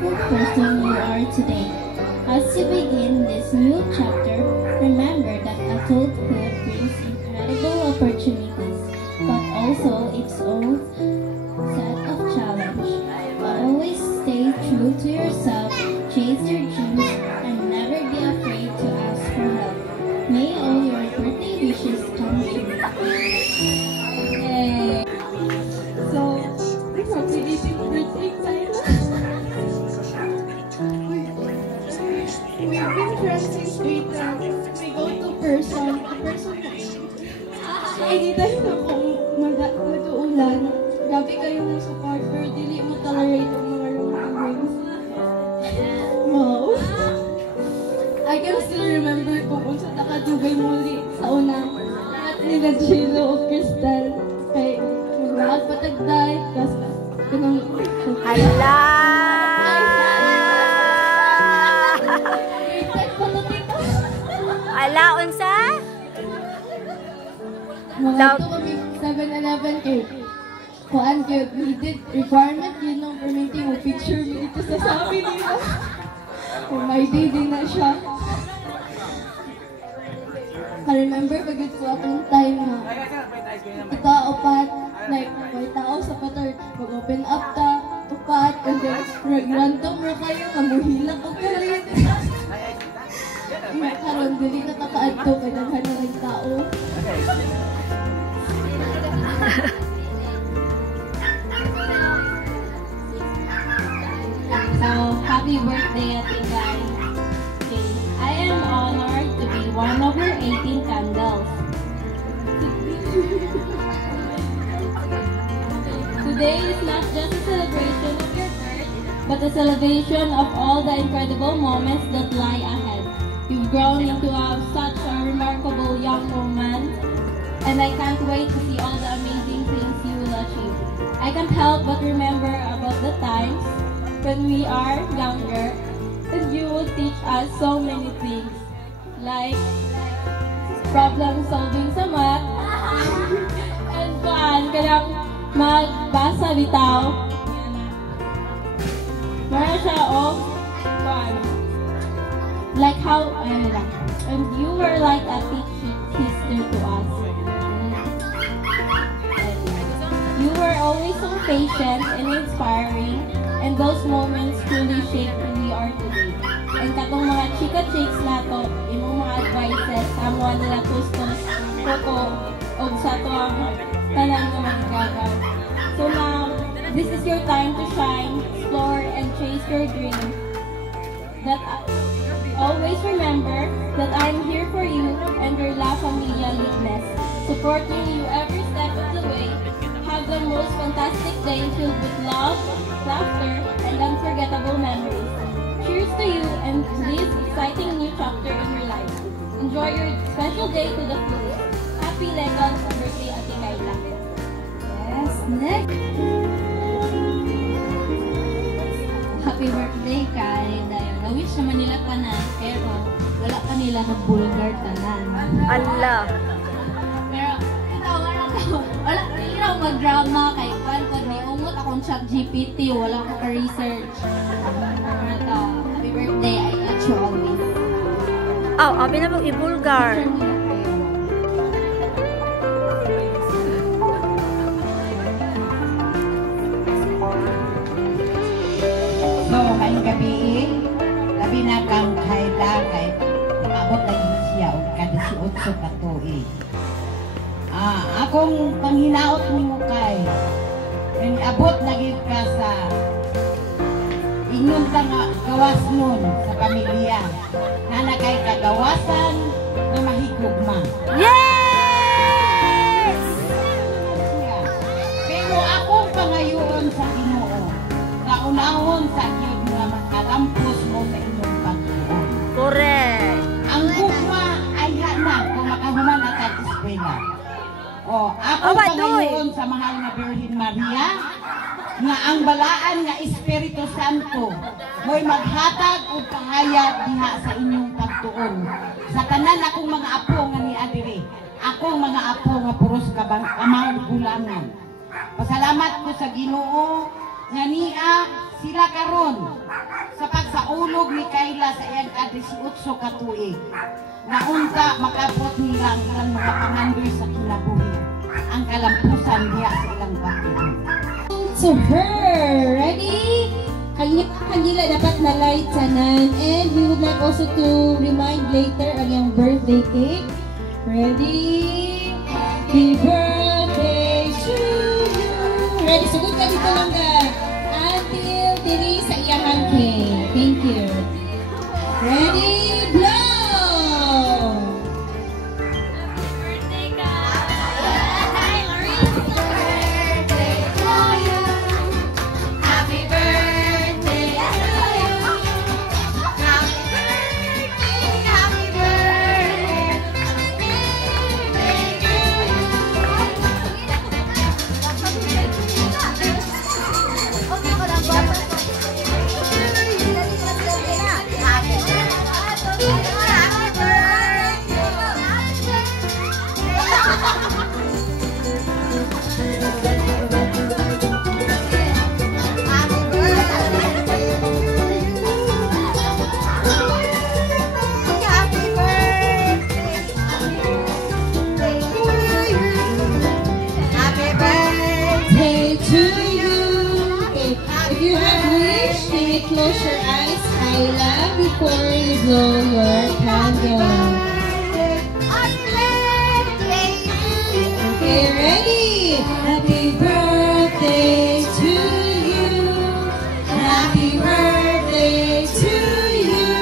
wonderful person you are today. As you begin this new chapter, remember that adulthood brings incredible opportunities, but also its own set of challenges. Always stay true to yourself, chase your dreams, and never be afraid to ask for help. May all your birthday wishes come true. Yay! So, happy 18th birthday, Kyla. We've been friends since grade 10. We go to person na anytime na kung mag-uulan, grabe kayo ng support, pero dili mo tolerate ang mga wrongdoings. Wow! I can still remember kung unsa nakadugay muli sa unang at nila Jilo o Crystal. Kay mag-laag patagday, kas kanang Hala! Ala, unsa? mga ito kami 7-Eleven kay kuan kay needed requirement yun ng permitting mo picture mo dito sa sabi nila. Kung may day din na siya. I-remember pag ito atong time na kita upat, like may tao sa pator, mag-open up ta, upat, and then random mo kayo, kamuhila ko kayo. Karon dili na kakaadto kay daghan na ng tao. So, happy birthday, Ate Guy. Okay. I am honored to be one of your 18 candles. Today is not just a celebration of your birth, but a celebration of all the incredible moments that lie ahead. You've grown into such a remarkable young woman, and I can't wait to see all the amazing things you will achieve. I can't help but remember about the times when we are younger, and you will teach us so many things, like problem solving sa math, and kayang magbasa bitaw. Mara siya like how, and you were like a teacher to us. You were always so patient and inspiring, and those moments truly shape who we are today. And katong mga chika-chicks nato, imong mga advices, amo nila tustos, koko, o sa to ang tanan nga magagaw. So now, this is your time to shine, explore, and chase your dreams. Always remember that I'm here for you and your La Familia Lignes, supporting you every step of the way. Have the most fantastic day filled with love, laughter, and unforgettable memories. Cheers to you and this exciting new chapter in your life. Enjoy your special day to the fullest. Happy Legal birthday, Ate Kyla. Yes, next! Happy birthday, Kyla. Na-wish naman nila tanan, pero wala pa nila mag-bulgar tanan. Allah! Pero, wala raw mag-drama kay Pan pag niungot akong ChatGPT, wala ko ka-research. Pero happy birthday, I got you always. Oh, abi na mong i-bulgar. So, ngayong gabi, labi na kang Kyla kay abot lagi siya o kada-18 ka tuig. Akong panghinaot mo kay abot lagi ka sa inyong gawas nun sa pamilya na kay kagawasan na mahigugma. Yes! Pero akong pangayoon sa Ginoo na unahon sa Diyos na makalampos mo sa inyong pagtuon. Correct! Ang gugma ay hanap kung makahuman at eskwela. Ako pangayoon sa mahal na Virgin Maria nga ang balaan nga Espiritu Santo mo'y maghatag o pahayag diha sa inyong pagtuon. Sa tanan akong mga apo nga ni Adire, akong mga apo nga puros kamang gulangan. Pasalamat ko sa Ginoo nga niya sila karon sa pagsaulog ni Kayla sa iyang 18 ka tuig. Naunta makabot nila ang ilang mga pangandoy sa kinabuhi. Ang kalampusan diya sa ilang bahay. To her. Ready? Kanila dapat na light tanan. And we would like also to remind later ang iyang birthday cake. Ready? Happy birthday to you. Ready? Sugod ka dito lang guys. Until diri sa iyang cake. Thank you. Ready? Blow! Close your eyes, Kayla, before you blow your candle. Okay, ready? Happy birthday to you. Happy birthday to you.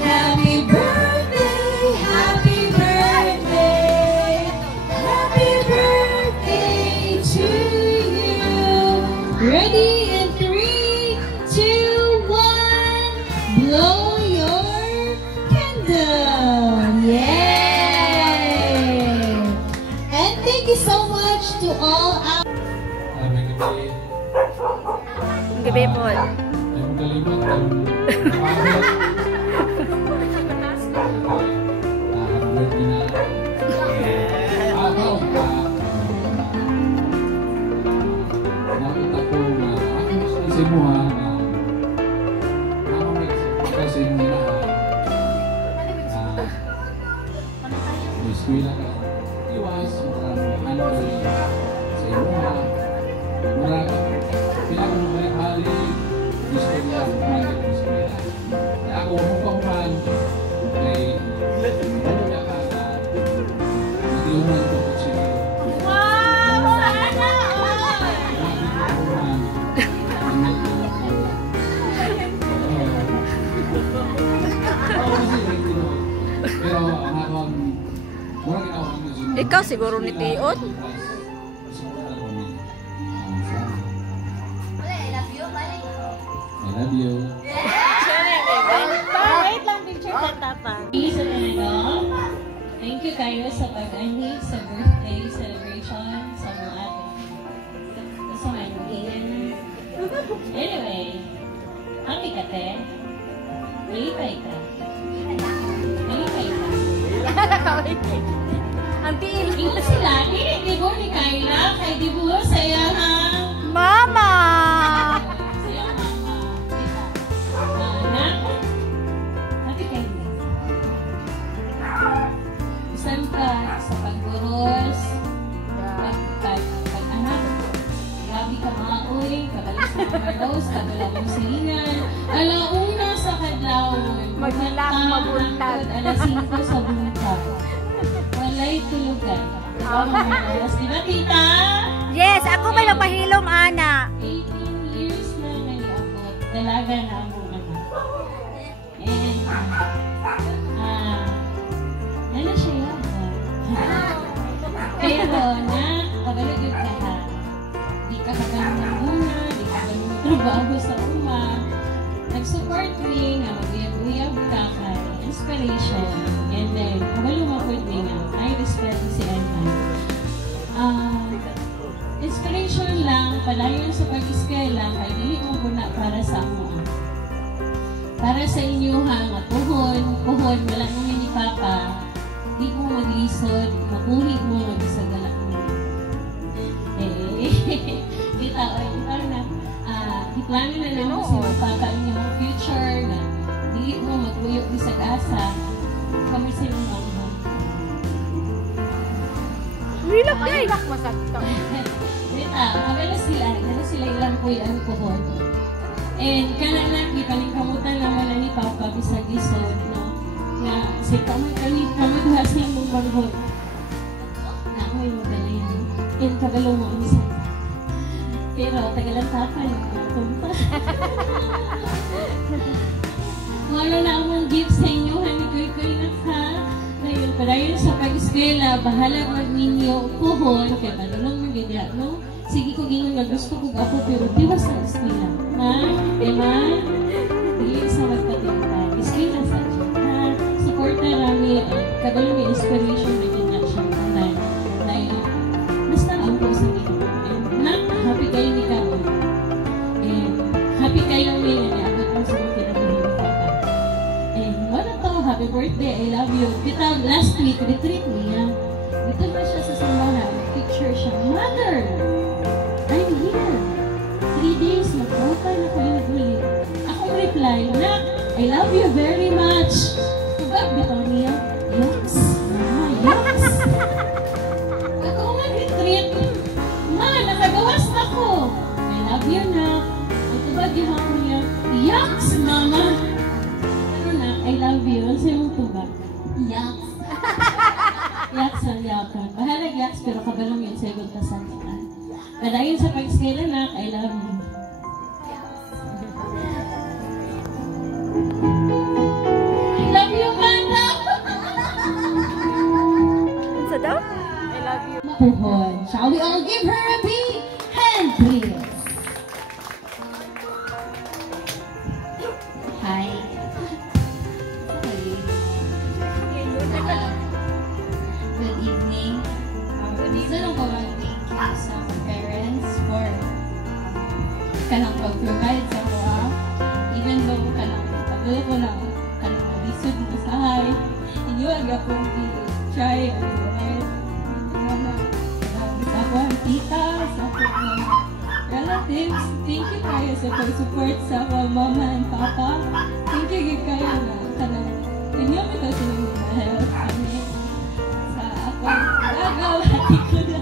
Happy birthday, happy birthday. Happy birthday to you. Ready? Blow your candle! Yay! And thank you so much to all our... Ang gabi po. Eskwela ka iwas ano sa imo mura pinakamalihali gusto niya mag eskwela ako mo pa kay ano ka hindi mo ko sige wow sana pero Ikaw siguro ni Tiot. I love you. Wait lang, picture ka tapang. Thank you kayo sa pag-ani sa birthday celebration sa mga ating. Gusto nga yung anyway, happy ka te. Malipay ka. Malipay ka. Ang tiil. Ito sila, hindi mo ni Kayla, kay di mo saya ha. Mama! Saya mama. Anak, happy Kayla. Isan ka sa pagburos, pag-anak, grabe ka mga uy, kabalis na kabalos, kabala mong silingan, alauna sa kadlawon, Maghilang mabuntag. alas 5 sa buntag. Walay tulugan. Di ba, tita? Yes, ako may napahilom, Ana. 18 years na naliabot. Dalaga na ang mga anak. And, ano siya yan? Pero na, kabalagod ka ha. Di ka kaganong muna, di ka kaganong trabaho sa uma. Nag-support me nga mag-uyab-uyab ka kay inspiration. And then, kabalumapod me nga. I respect si Emma. Inspiration lang, palayon sa pag-eskwela, kay dili mo muna para sa mo. Para sa inyo ha, nga puhon, wala mo ni Papa, di mo maglisod, mabuhi mo, mag-isagalak mo. Kita na. plano na naman si Papa inyong future na dili mo maguyok bisag asa. Kami sa inyong mama. Wilak guys. Masakta. Rita, kagano sila ilang kuyan ko ho. And kanang ipalingkamutan naman na ni Papa bisag isod, no? Nga, kasi kamadha sa imong manghod. Na ako'y magaling. And kagalong mo isa. Pero tagalantapan yung punta. Wala na akong gift sa inyo, hani koy na ka. Ngayon, padayon sa pag-eskwela, bahala mag ninyo puhon, kaya balulong magigya, no? Sige ko ginong na gusto ko ako, pero di ba sa eskwela? Ha? Diba? Dili sa magpatintay. Eskwela sa siya. Ha? Supporta rami, kabalong may inspiration na ganyan siya. Dahil, basta ang po sa inyo. Happy kayo ni Kao. And happy kayo nila ni abot mo sa mga kinabuhi ng Papa. And wala to, happy birthday, I love you. Kita last week, retreat niya. Dito na siya sa simbahan. Picture siya, Mother! I'm here. 3 days, mag-okay na kayo nag-ulit. Akong reply, Nak, I love you very much. Tugag, bitaw niya, Yaks, Mama, Yaks. Ako mag-retreat. Nakagawas na ko. I love you na. Ang tubag yung hapon niya, Yaks, Mama. Ano na, I love you. Ano sa'yo mong tubag? Yaks. Yaks ang yapon. Bahalag yaks, pero kabalong yun sa ibang kasakitan. Kadayon sa pag-skala na, I love you. I love you, Manda! Ano daw? I love you. Puhon. Shall we all give her a big hand, please? Hi. Good evening. Gusto lang ko mag-thank you sa mga parents for kanang pag-provide sa mga even though kanang pag-ulo ko lang kanang pag-isod mo sa hay inyo aga kong i-try sa ako ang tita, sa ako ang relatives. Thank you kayo sa pag-support sa ako mama and papa. Thank you kayo na kanang inyo kita sila help kami sa ako gagaw hati ko na.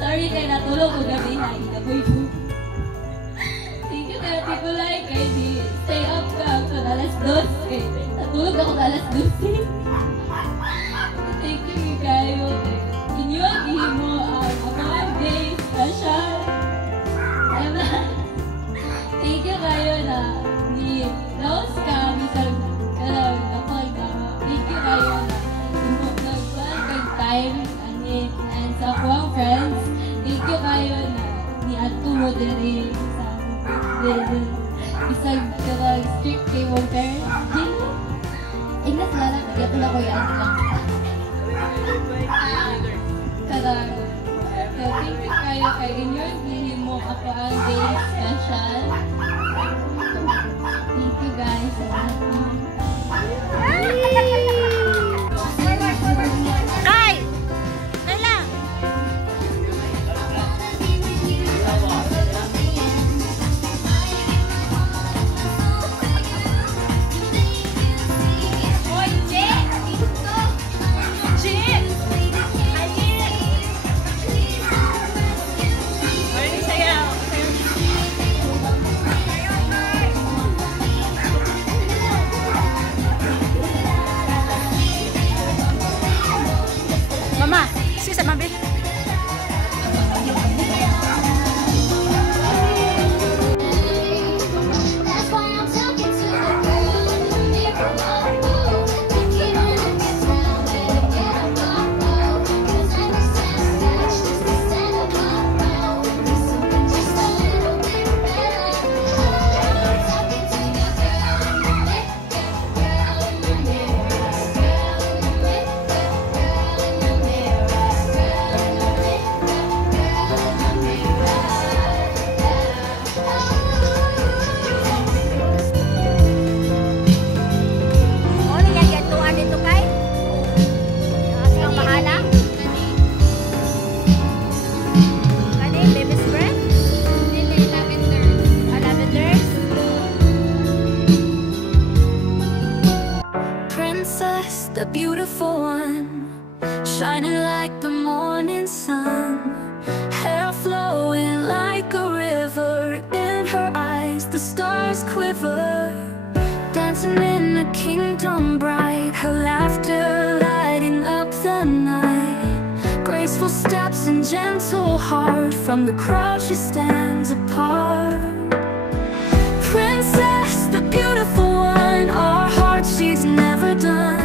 Sorry kayo natulog ko gabi na itaboy ko. Thank you kayo Tikulay kay di stay up ka ako na alas 2 kay natulog ako na alas 12. Thank you kayo. Inyo ang ihimo ang Amang Day Special. Thank you kayo na ni Rose ka misal kalang kapag thank you kayo na nagbuwan kag time and sa akong friends. Thank you kayo na ni Ato mo diri sa birthday. Isang kalang strict kay mong parents. Dino? Inglas lalang, nagyato na ko yan lang. Kalang, thank you kayo kay inyo. Hindi mo ako ang day special. Thank you guys. Kay! Kay lang! Mama, sisa mabi. That's why I'm talking to the girl in the mirror. Oh, get on and get down, better get up off road. 'Cause I just satisfied just to stand up off road. Need something just a little bit better. I'm talking to the girl in the mirror, girl in the mirror, girl in the mirror, girl in the mirror, girl in the mirror. beautiful one, shining like the morning sun, hair flowing like a river, in her eyes the stars quiver, dancing in a kingdom bright, her laughter lighting up the night, graceful steps and gentle heart, from the crowd she stands apart. Princess, the beautiful one, our hearts she's never done.